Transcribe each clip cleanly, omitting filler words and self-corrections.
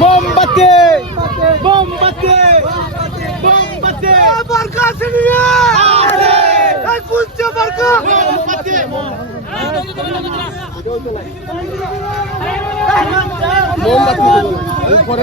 মোমবাতি মোমবাতি মোমবাতি বরকা সিনিয়া এই কুলচে বরকা মোমবাতি মোমবাতি উপরে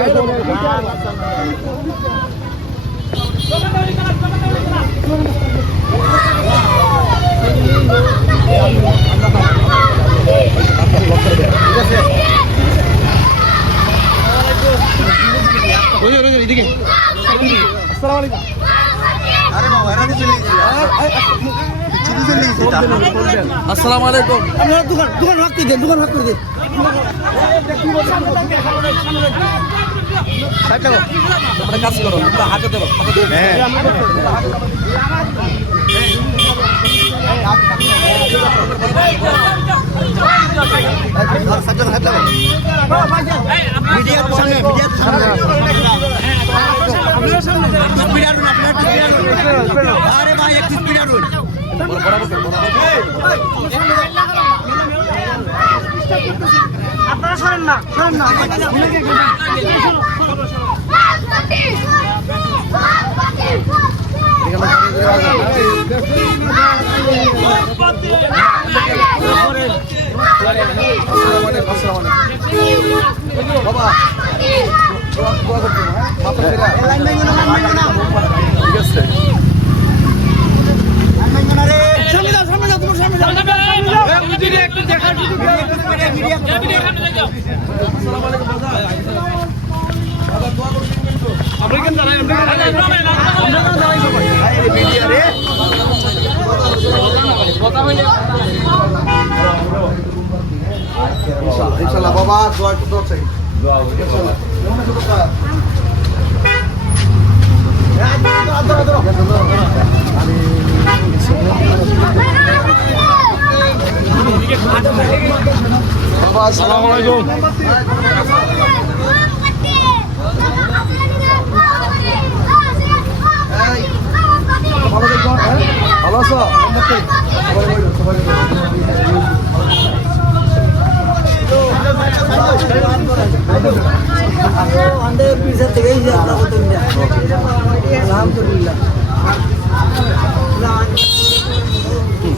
আসসালামু আলাইকুম। দোকান ভাগ করে দেন, দোকান ভাগ করে দেন। তোমরা কাজ করো, তোমরা হাতে ধরো, হাতে ধরো। আপনারা সরেন না, সরেন না। বাবা ঠিক আছে। ইনশাআল্লাহ বাবা দোয়া চাই। আসসালামু আলাইকুম। ভালো আছো?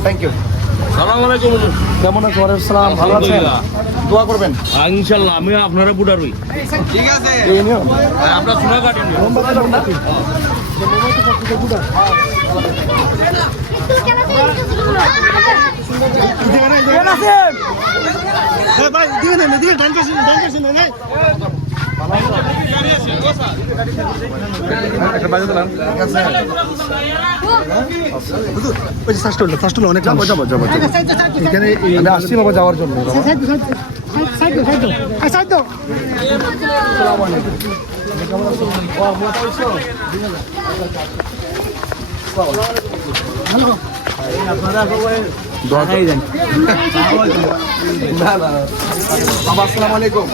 Thank you. সালাম আলাইকুম। কেমন আছো? ওয়ালাইকুম আসসালাম। ভালো আছেন? দোয়া করবেন ইনশাল্লাহ আমি আপনারা বুড়ারই। ঠিক আছে। এই নিও আমরা সোনা কাটি নিও। ভাই দিয়ে নেন, দিয়ে ডান পাশে নেন। অনেক এখানে আমি আসছি বাবা যাওয়ার জন্য। আসসালামু আলাইকুম।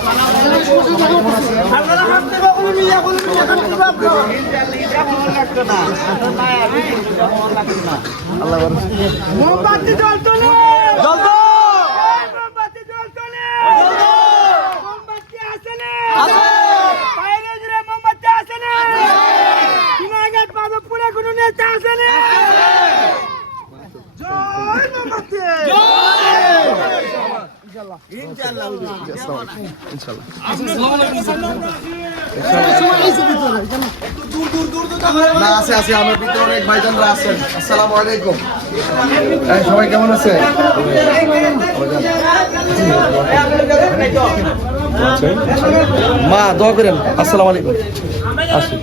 মোমবাতি জ্বলতো না, জ্বলতো। মোমবাতি জ্বলতো না, মোমবাতি আছে না, আছে। বাইরে জুড়ে মোমবাতি আছে না, দিনাজপুর মাধবপুরে কোনো নেতা আছে না। জয় মোমবাতি, ইনশাআল্লাহ না আছে আছে আমার ভিতরে অনেক ভাইজানরা আছেন। আসসালামু আলাইকুম। সবাই কেমন আছে? মা দোয়া করেন। আসসালামু আলাইকুম। আসি।